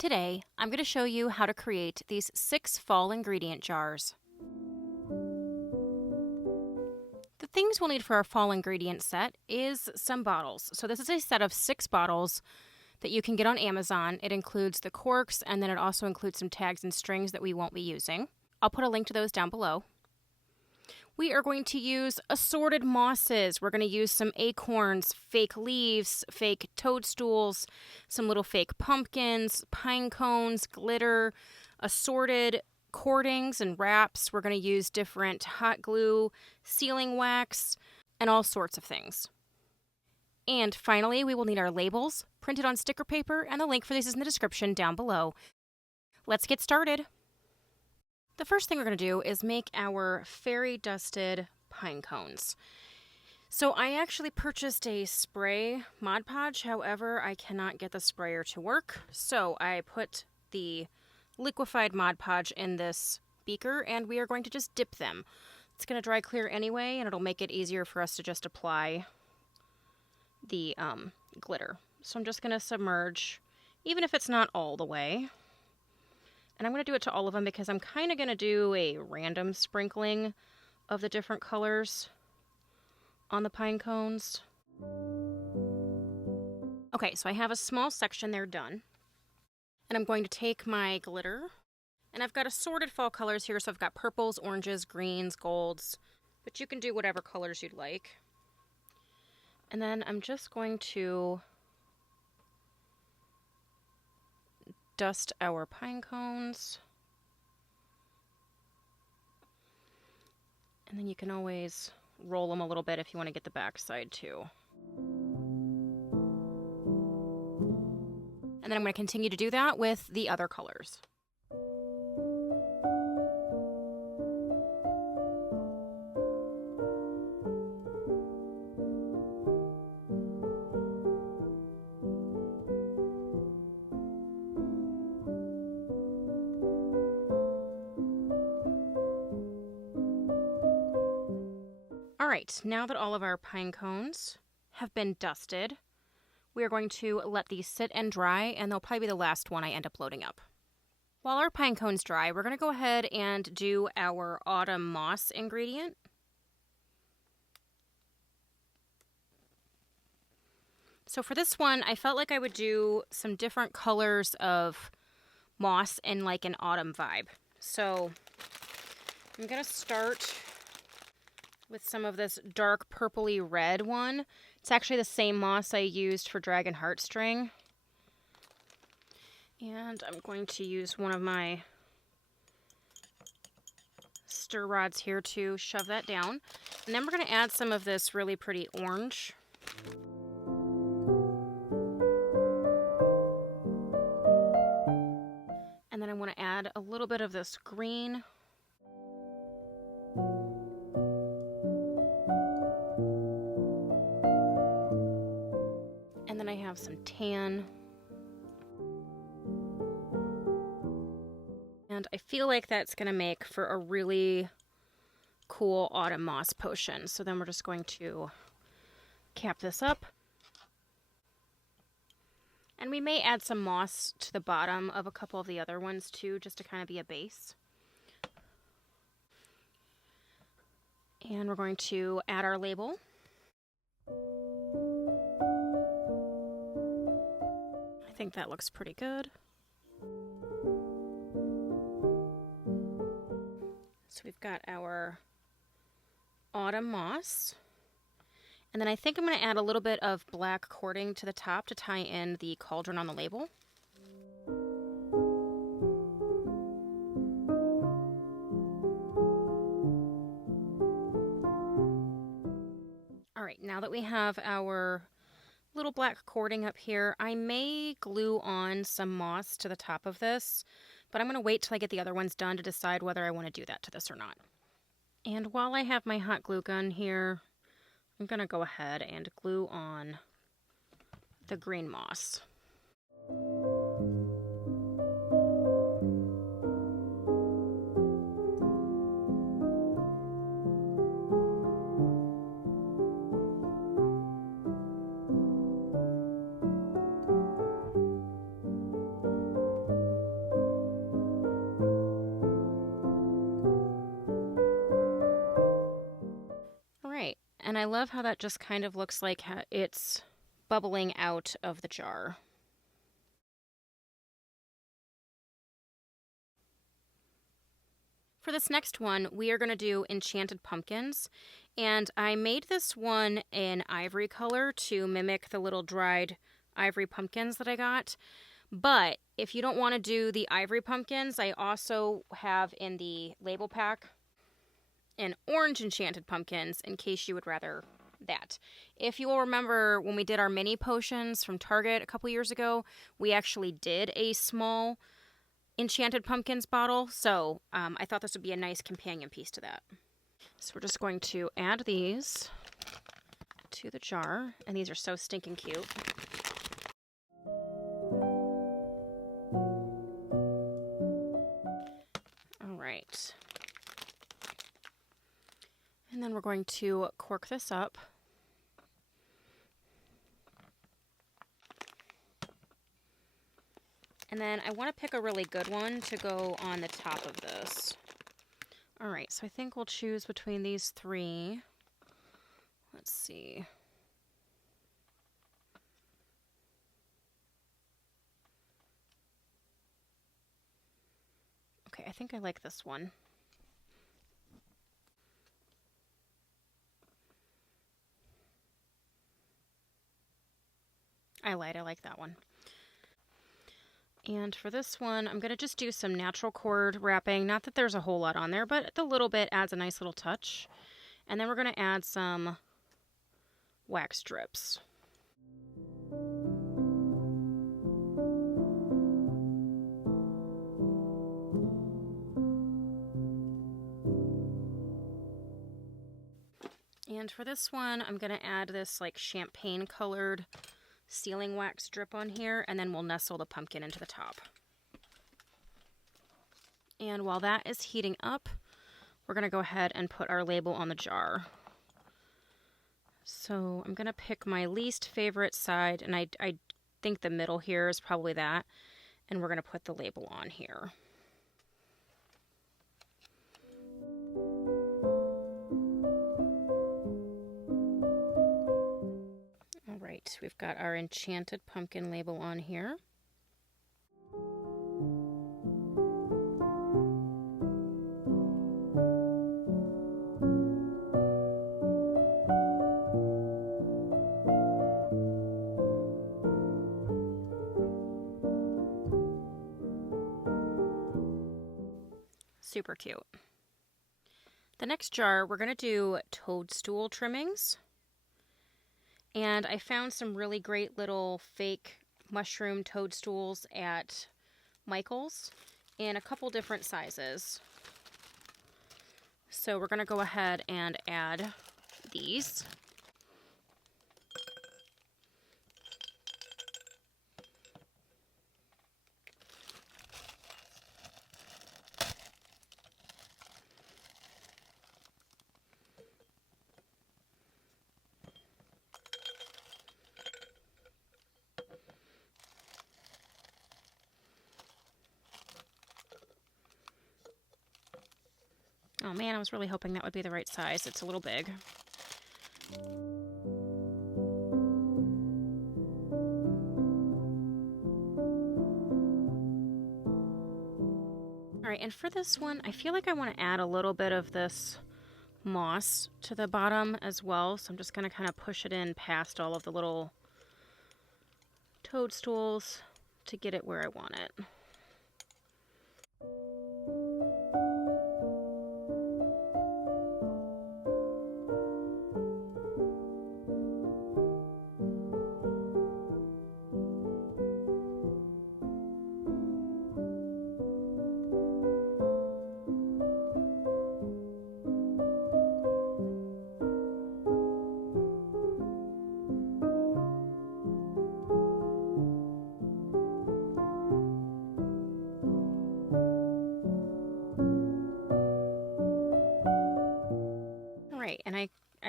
Today, I'm going to show you how to create these 6 fall ingredient jars. The things we'll need for our fall ingredient set is some bottles. So this is a set of 6 bottles that you can get on Amazon. It includes the corks, and then it also includes some tags and strings that we won't be using. I'll put a link to those down below. We are going to use assorted mosses. We're going to use some acorns, fake leaves, fake toadstools, some little fake pumpkins, pine cones, glitter, assorted cordings and wraps. We're going to use different hot glue, sealing wax, and all sorts of things. And finally, we will need our labels printed on sticker paper, and the link for this is in the description down below. Let's get started. The first thing we're going to do is make our fairy dusted pine cones. So I actually purchased a spray Mod Podge, however, I cannot get the sprayer to work. So I put the liquefied Mod Podge in this beaker, and we are going to just dip them. It's going to dry clear anyway, and it'll make it easier for us to just apply the glitter. So I'm just going to submerge, even if it's not all the way. And I'm going to do it to all of them because I'm kind of going to do a random sprinkling of the different colors on the pine cones. Okay, so I have a small section there done. And I'm going to take my glitter. And I've got assorted fall colors here, so I've got purples, oranges, greens, golds. But you can do whatever colors you'd like. And then I'm just going to dust our pine cones. And then you can always roll them a little bit if you want to get the back side too. And then I'm going to continue to do that with the other colors. Alright, now that all of our pine cones have been dusted, we are going to let these sit and dry, and they'll probably be the last one I end up loading up. While our pine cones dry, we're going to go ahead and do our autumn moss ingredient. So for this one, I felt like I would do some different colors of moss in like an autumn vibe. So I'm going to start with some of this dark purpley red one. It's actually the same moss I used for Dragon Heartstring. And I'm going to use one of my stir rods here to shove that down. And then we're going to add some of this really pretty orange. And then I want to add a little bit of this green. And then I have some tan. And I feel like that's going to make for a really cool autumn moss potion. So then we're just going to cap this up. And we may add some moss to the bottom of a couple of the other ones too, just to kind of be a base. And we're going to add our label. I think that looks pretty good. So we've got our autumn moss. And then I think I'm going to add a little bit of black cording to the top to tie in the cauldron on the label. All right, now that we have our little black cording up here, I may glue on some moss to the top of this, but I'm going to wait till I get the other ones done to decide whether I want to do that to this or not. And while I have my hot glue gun here, I'm going to go ahead and glue on the green moss. And I love how that just kind of looks like it's bubbling out of the jar. For this next one, we are going to do Enchanted Pumpkins, and I made this one in ivory color to mimic the little dried ivory pumpkins that I got. But if you don't want to do the ivory pumpkins, I also have in the label pack an orange Enchanted Pumpkins in case you would rather that. If you will remember when we did our mini potions from Target a couple years ago, we actually did a small Enchanted Pumpkins bottle, so I thought this would be a nice companion piece to that. So we're just going to add these to the jar, and these are so stinking cute. All right. And then we're going to cork this up. And then I want to pick a really good one to go on the top of this. All right, so I think we'll choose between these three. Let's see. Okay, I think I like this one. I lied, I like that one. And for this one, I'm going to just do some natural cord wrapping. Not that there's a whole lot on there, but the little bit adds a nice little touch. And then we're going to add some wax strips. And for this one, I'm going to add this like champagne colored sealing wax drip on here, and then we'll nestle the pumpkin into the top. And while that is heating up, we're going to go ahead and put our label on the jar. So I'm going to pick my least favorite side, and I think the middle here is probably that, and we're going to put the label on here. Alright, we've got our Enchanted Pumpkin label on here. Super cute. The next jar, we're going to do Toadstool Trimmings. And I found some really great little fake mushroom toadstools at Michael's in a couple different sizes. So we're going to go ahead and add these. Oh man, I was really hoping that would be the right size. It's a little big. Alright, and for this one, I feel like I want to add a little bit of this moss to the bottom as well. So I'm just going to kind of push it in past all of the little toadstools to get it where I want it. And I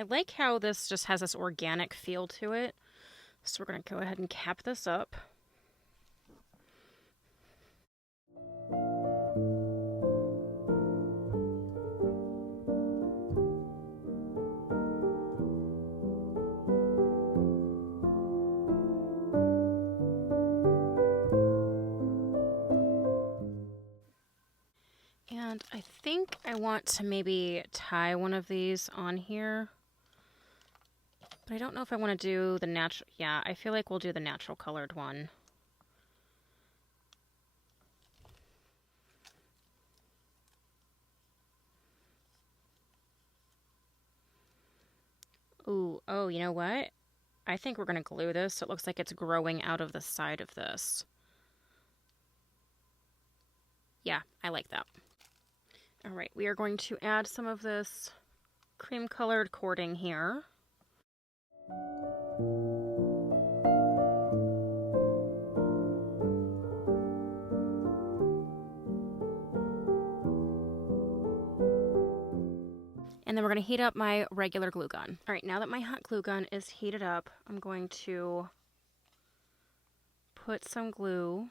like how this just has this organic feel to it. So we're going to go ahead and cap this up. think I want to maybe tie one of these on here. But I don't know if I want to do the natural. Yeah, I feel like we'll do the natural colored one. Ooh, oh, you know what? I think we're going to glue this so it looks like it's growing out of the side of this. Yeah, I like that. All right, we are going to add some of this cream colored cording here. And then we're going to heat up my regular glue gun. All right, now that my hot glue gun is heated up, I'm going to put some glue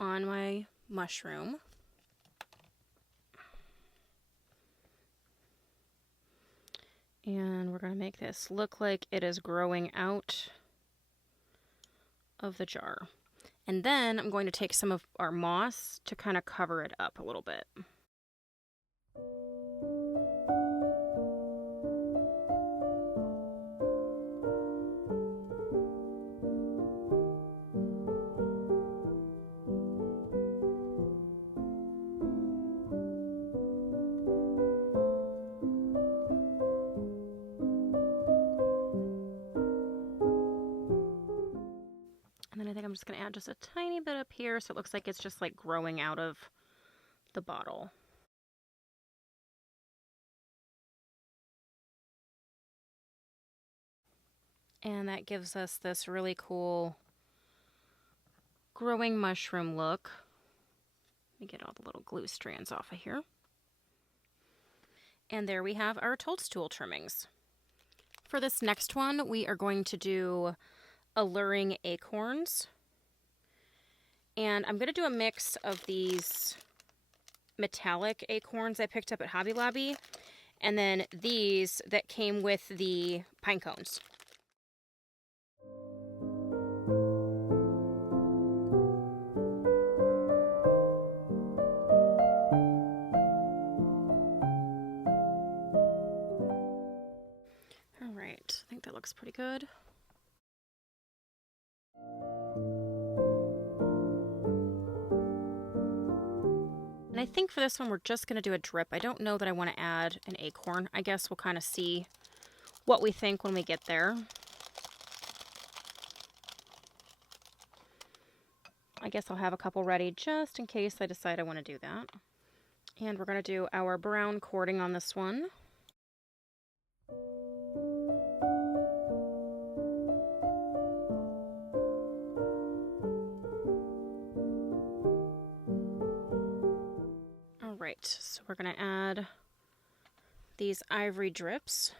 on my mushroom. And we're going to make this look like it is growing out of the jar. And then I'm going to take some of our moss to kind of cover it up a little bit. And then I think I'm just going to add just a tiny bit up here so it looks like it's just like growing out of the bottle. And that gives us this really cool growing mushroom look. Let me get all the little glue strands off of here. And there we have our Toadstool Trimmings. For this next one, we are going to do Alluring Acorns. And I'm going to do a mix of these metallic acorns I picked up at Hobby Lobby, and then these that came with the pine cones. All right, I think that looks pretty good. And I think for this one, we're just going to do a drip. I don't know that I want to add an acorn. I guess we'll kind of see what we think when we get there. I guess I'll have a couple ready just in case I decide I want to do that. And we're going to do our brown cording on this one. Alright, so we're going to add these ivory drips.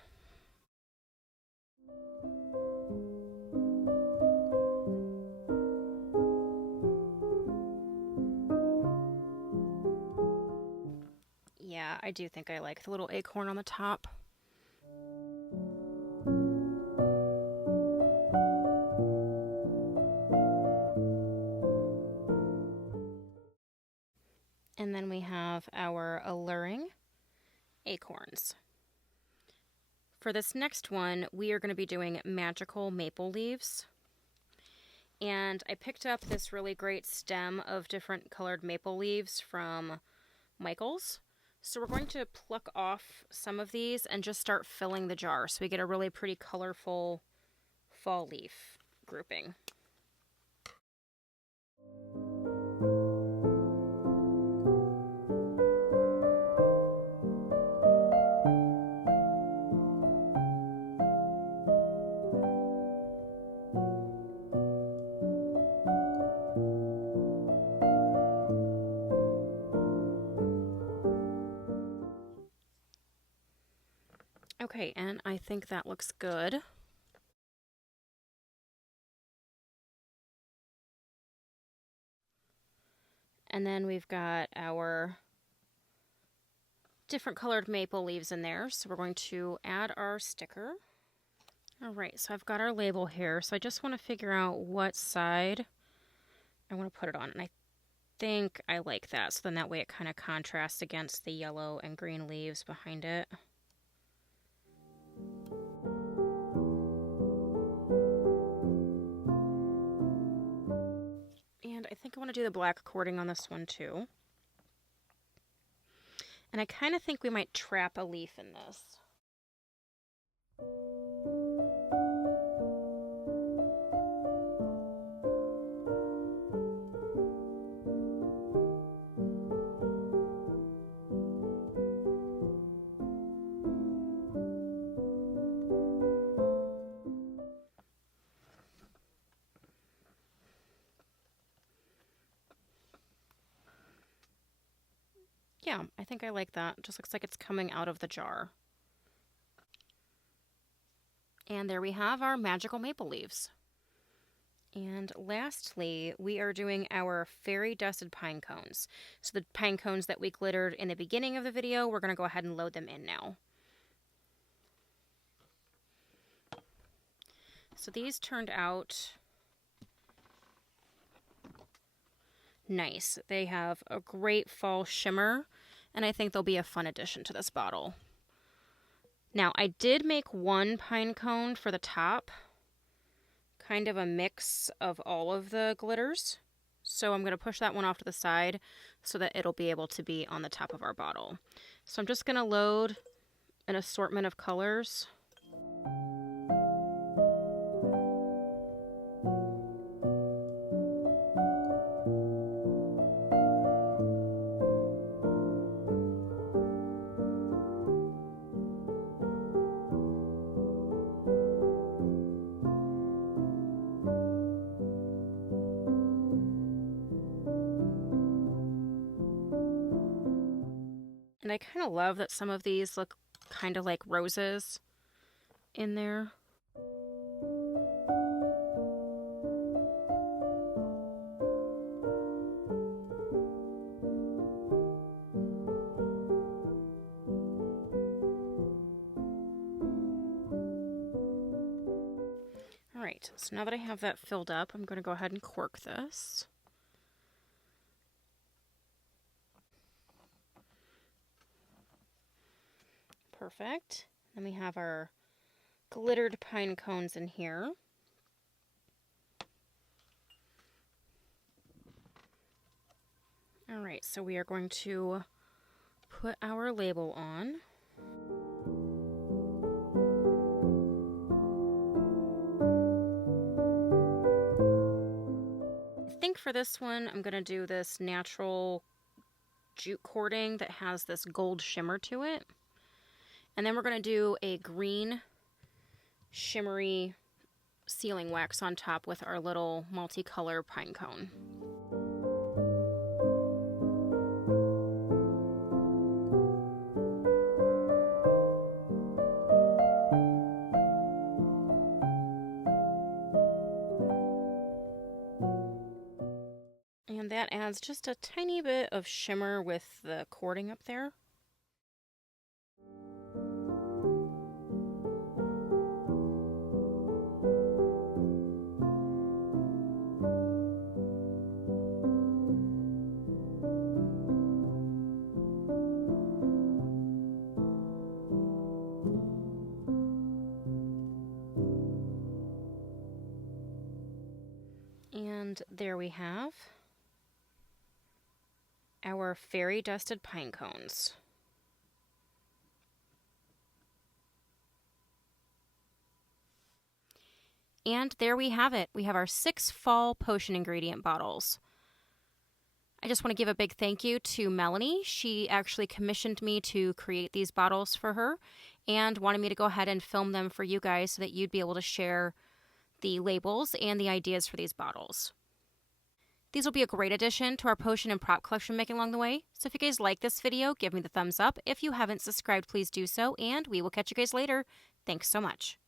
Yeah, I do think I like the little acorn on the top. And then we have our Alluring Acorns. For this next one, we are going to be doing magical maple leaves. And I picked up this really great stem of different colored maple leaves from Michael's. So we're going to pluck off some of these and just start filling the jar so we get a really pretty colorful fall leaf grouping. Okay, and I think that looks good. And then we've got our different colored maple leaves in there. So we're going to add our sticker. All right, so I've got our label here. So I just want to figure out what side I want to put it on. And I think I like that. So then that way it kind of contrasts against the yellow and green leaves behind it. And I think I want to do the black cording on this one too. And I kind of think we might trap a leaf in this. Yeah, I think I like that. It just looks like it's coming out of the jar. And there we have our magical maple leaves. And lastly, we are doing our fairy dusted pine cones. So the pine cones that we glittered in the beginning of the video, we're going to go ahead and load them in now. So these turned out nice. They have a great fall shimmer, and I think they'll be a fun addition to this bottle. Now, I did make one pine cone for the top, kind of a mix of all of the glitters. So I'm going to push that one off to the side so that it'll be able to be on the top of our bottle. So I'm just going to load an assortment of colors. And I kind of love that some of these look kind of like roses in there. All right, so now that I have that filled up, I'm going to go ahead and cork this. Perfect. Then we have our glittered pine cones in here. All right, so we are going to put our label on. I think for this one, I'm going to do this natural jute cording that has this gold shimmer to it. And then we're going to do a green shimmery sealing wax on top with our little multicolor pine cone. And that adds just a tiny bit of shimmer with the cording up there. And there we have our fairy dusted pine cones. And there we have it. We have our 6 fall potion ingredient bottles. I just want to give a big thank you to Melanie. She actually commissioned me to create these bottles for her and wanted me to go ahead and film them for you guys so that you'd be able to share the labels and the ideas for these bottles. These will be a great addition to our potion and prop collection making along the way. So if you guys like this video, give me the thumbs up. If you haven't subscribed, please do so, and we will catch you guys later. Thanks so much.